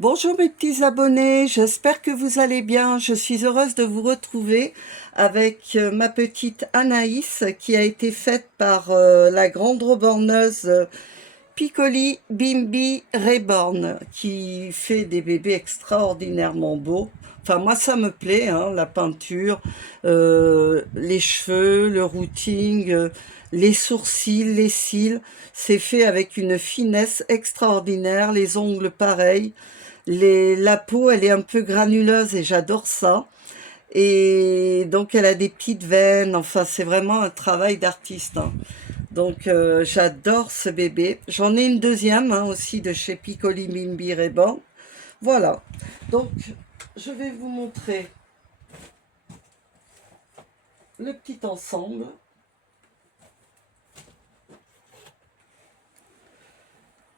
Bonjour mes petits abonnés, j'espère que vous allez bien. Je suis heureuse de vous retrouver avec ma petite Anaïs qui a été faite par la grande reborneuse Piccoli Bimbi Reborn qui fait des bébés extraordinairement beaux. Enfin moi ça me plaît, hein, la peinture, les cheveux, le routing, les sourcils, les cils. C'est fait avec une finesse extraordinaire, les ongles pareils. La peau, elle est un peu granuleuse et j'adore ça. Et donc, elle a des petites veines. Enfin, c'est vraiment un travail d'artiste, hein. Donc, j'adore ce bébé. J'en ai une deuxième hein, aussi de chez Piccoli Bimbi Reborn. Voilà. Donc, je vais vous montrer le petit ensemble.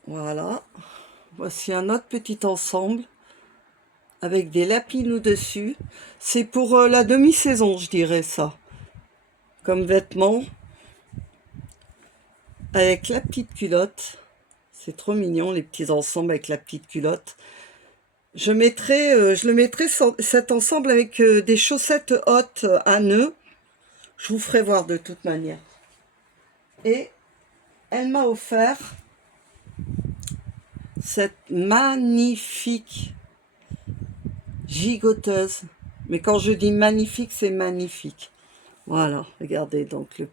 Voilà. Voici un autre petit ensemble avec des lapinous dessus. C'est pour la demi-saison, je dirais ça. Comme vêtements. Avec la petite culotte. C'est trop mignon, les petits ensembles avec la petite culotte. Je le mettrai cet ensemble avec des chaussettes hautes à nœuds. Je vous ferai voir de toute manière. Et elle m'a offert cette magnifique gigoteuse. Mais quand je dis magnifique, c'est magnifique. Voilà, regardez donc les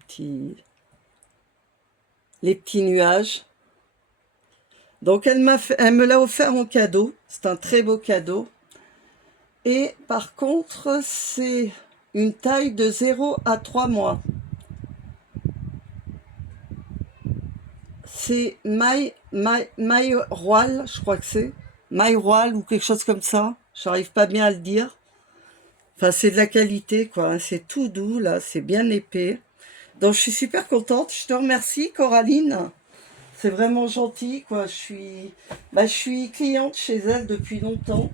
petits nuages. Donc elle me l'a offert en cadeau. C'est un très beau cadeau. Et par contre, c'est une taille de 0 à 3 mois. C'est Maïroal, je crois que c'est. Maïroal ou quelque chose comme ça. J'arrive pas bien à le dire. Enfin, c'est de la qualité, quoi, hein. C'est tout doux, là. C'est bien épais. Donc, je suis super contente. Je te remercie, Coraline. C'est vraiment gentil, quoi. Je suis cliente chez elle depuis longtemps.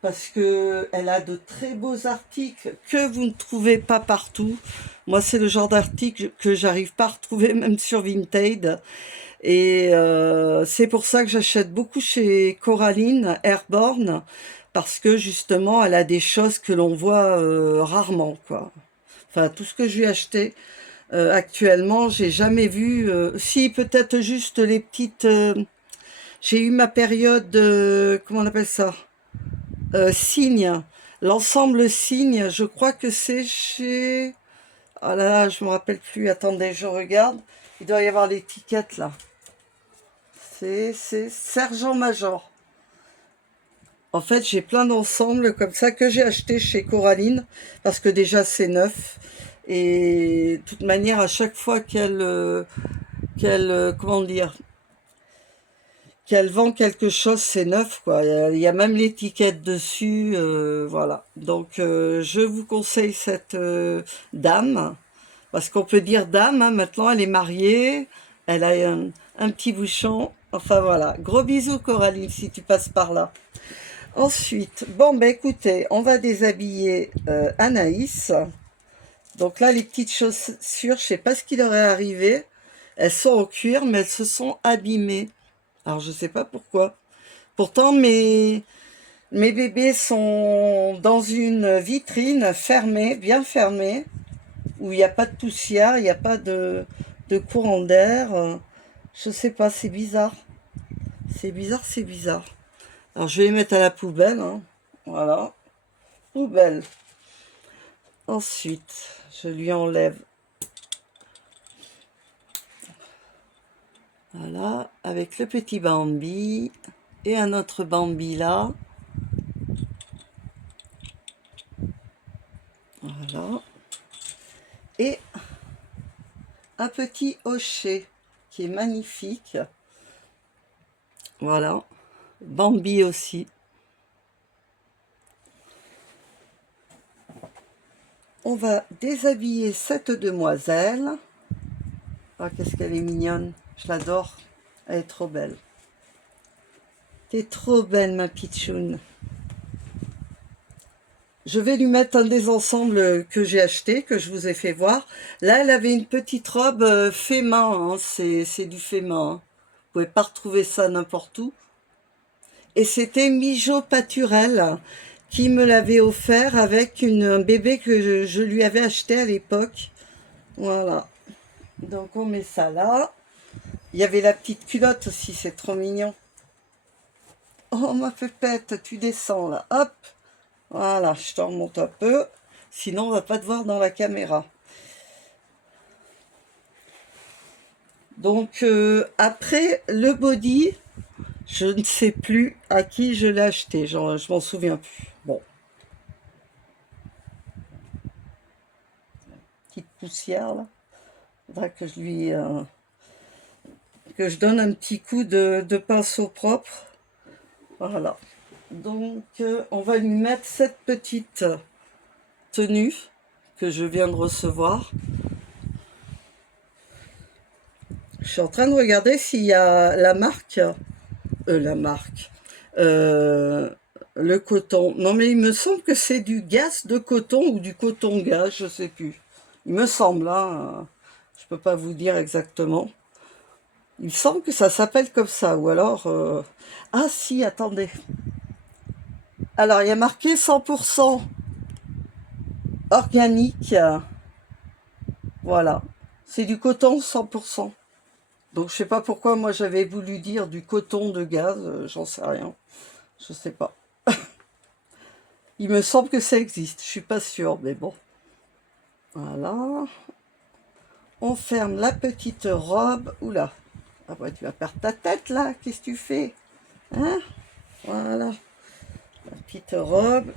Parce que elle a de très beaux articles que vous ne trouvez pas partout. Moi, c'est le genre d'article que j'arrive pas à retrouver même sur Vinted. Et c'est pour ça que j'achète beaucoup chez Coraline Airborne, parce que justement, elle a des choses que l'on voit rarement, quoi. Enfin, tout ce que je lui ai acheté actuellement, j'ai jamais vu. Si, peut-être juste les petites. J'ai eu ma période, comment on appelle ça? Cygne. L'ensemble Cygne, je crois que c'est chez... Ah là là, je me rappelle plus. Attendez, je regarde. Il doit y avoir l'étiquette là. C'est Sergent Major. En fait, j'ai plein d'ensembles comme ça que j'ai acheté chez Coraline parce que déjà c'est neuf. Et de toute manière, à chaque fois comment dire, qu'elle vend quelque chose, c'est neuf, quoi. Il y a même l'étiquette dessus, voilà. Donc, je vous conseille cette dame, parce qu'on peut dire dame, hein, maintenant, elle est mariée, elle a un petit bouchon. Enfin, voilà. Gros bisous, Coraline, si tu passes par là. Ensuite, bon, ben écoutez, on va déshabiller Anaïs. Donc là, les petites chaussures, je sais pas ce qui leur est arrivé. Elles sont en cuir, mais elles se sont abîmées. Alors, je sais pas pourquoi. Pourtant, mes bébés sont dans une vitrine fermée, bien fermée, où il n'y a pas de poussière, il n'y a pas de courant d'air. Je sais pas, c'est bizarre. C'est bizarre, c'est bizarre. Alors, je vais les mettre à la poubelle, hein. Voilà. Poubelle. Ensuite, je lui enlève. Voilà, avec le petit Bambi et un autre Bambi là. Voilà. Et un petit hochet qui est magnifique. Voilà. Bambi aussi. On va déshabiller cette demoiselle. Ah, qu'est-ce qu'elle est mignonne. Je l'adore. Elle est trop belle. T'es trop belle, ma pitchoune. Je vais lui mettre un des ensembles que j'ai acheté, que je vous ai fait voir. Là, elle avait une petite robe fait main, hein. C'est du fait main, hein. Vous pouvez pas retrouver ça n'importe où. Et c'était Mijo Paturel qui me l'avait offert avec un bébé que je lui avais acheté à l'époque. Voilà. Donc on met ça là. Il y avait la petite culotte aussi, c'est trop mignon. Oh ma pépette, tu descends là. Hop. Voilà, je t'en remonte un peu. Sinon on va pas te voir dans la caméra. Donc après le body, je ne sais plus à qui je l'ai acheté. Je m'en souviens plus. Bon. Petite poussière là. Faudra que je lui que je donne un petit coup de pinceau propre. Voilà. Donc on va lui mettre cette petite tenue que je viens de recevoir. Je suis en train de regarder s'il y a la marque, le coton. Non mais il me semble que c'est du gaz de coton ou du coton gaz, je sais plus. Il me semble, hein, je peux pas vous dire exactement. Il me semble que ça s'appelle comme ça, ou alors... Ah si, attendez. Alors, il y a marqué 100% organique. Voilà. C'est du coton 100%. Donc, je sais pas pourquoi moi j'avais voulu dire du coton de gaz, j'en sais rien. Je sais pas. Il me semble que ça existe, je suis pas sûre, mais bon. Voilà. On ferme la petite robe. Oula. Ah bah, tu vas perdre ta tête là, qu'est-ce que tu fais? Hein? Voilà. La petite robe.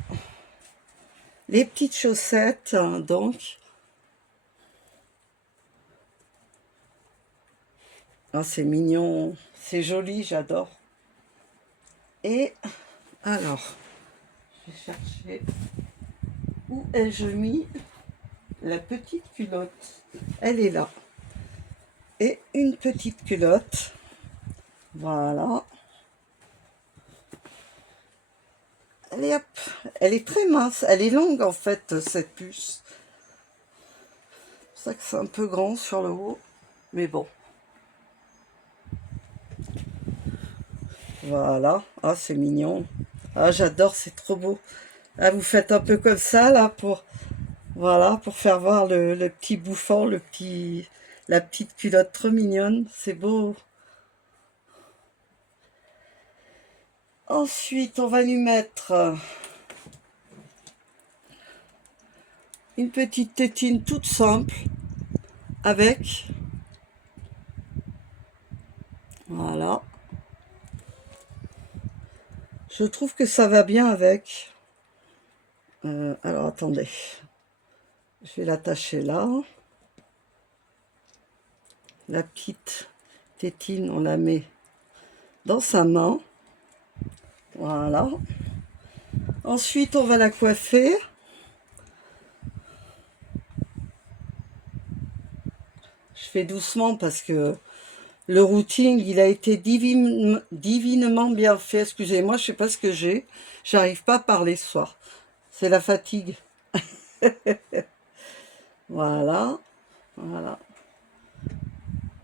Les petites chaussettes, hein, donc. Ah, c'est mignon, c'est joli, j'adore. Et alors, je vais chercher où ai-je mis la petite culotte. Elle est là. Et une petite culotte. Voilà. Allez hop. Elle est très mince. Elle est longue en fait, cette puce. C'est pour ça que c'est un peu grand sur le haut. Mais bon. Voilà. Ah, c'est mignon. Ah, j'adore, c'est trop beau. Ah, vous faites un peu comme ça, là, voilà, pour faire voir le petit bouffant, la petite culotte trop mignonne. C'est beau. Ensuite, on va lui mettre une petite tétine toute simple avec... Voilà. Je trouve que ça va bien avec. Alors, attendez. Je vais l'attacher là. La petite tétine, on la met dans sa main. Voilà. Ensuite, on va la coiffer. Je fais doucement parce que le routing, il a été divinement bien fait. Excusez-moi, je sais pas ce que j'ai. J'arrive pas à parler ce soir. C'est la fatigue. Voilà. Voilà.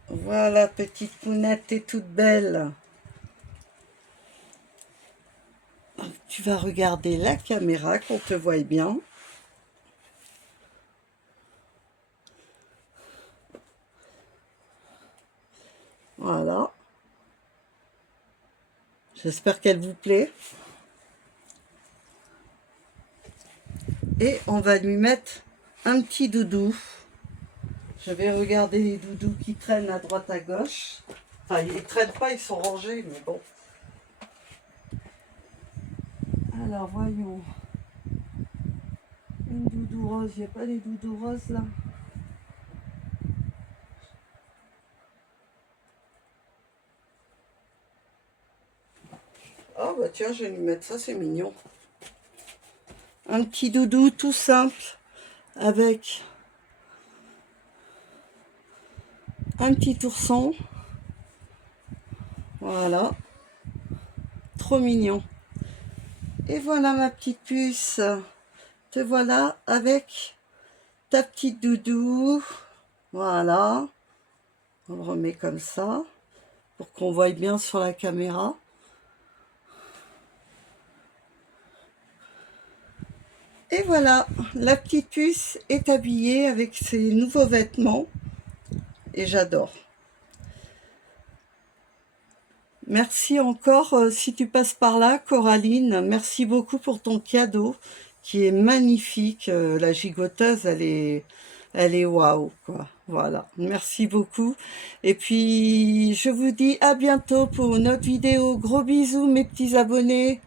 Voilà, petite pounette, t'es toute belle. Tu vas regarder la caméra, qu'on te voie bien. Voilà. J'espère qu'elle vous plaît. Et on va lui mettre un petit doudou. Je vais regarder les doudous qui traînent à droite à gauche. Enfin, ils ne traînent pas, ils sont rangés, mais bon. Alors, voyons. Une doudou rose. Il n'y a pas des doudous roses, là? Oh, bah tiens, je vais lui mettre ça, c'est mignon. Un petit doudou tout simple, avec un petit ourson. Voilà. Trop mignon. Et voilà ma petite puce. Te voilà avec ta petite doudou. Voilà. On le remet comme ça pour qu'on voie bien sur la caméra. Et voilà, la petite puce est habillée avec ses nouveaux vêtements. Et j'adore. Merci encore si tu passes par là, Coraline. Merci beaucoup pour ton cadeau qui est magnifique. La gigoteuse, elle est waouh, quoi. Voilà, merci beaucoup. Et puis, je vous dis à bientôt pour une autre vidéo. Gros bisous, mes petits abonnés.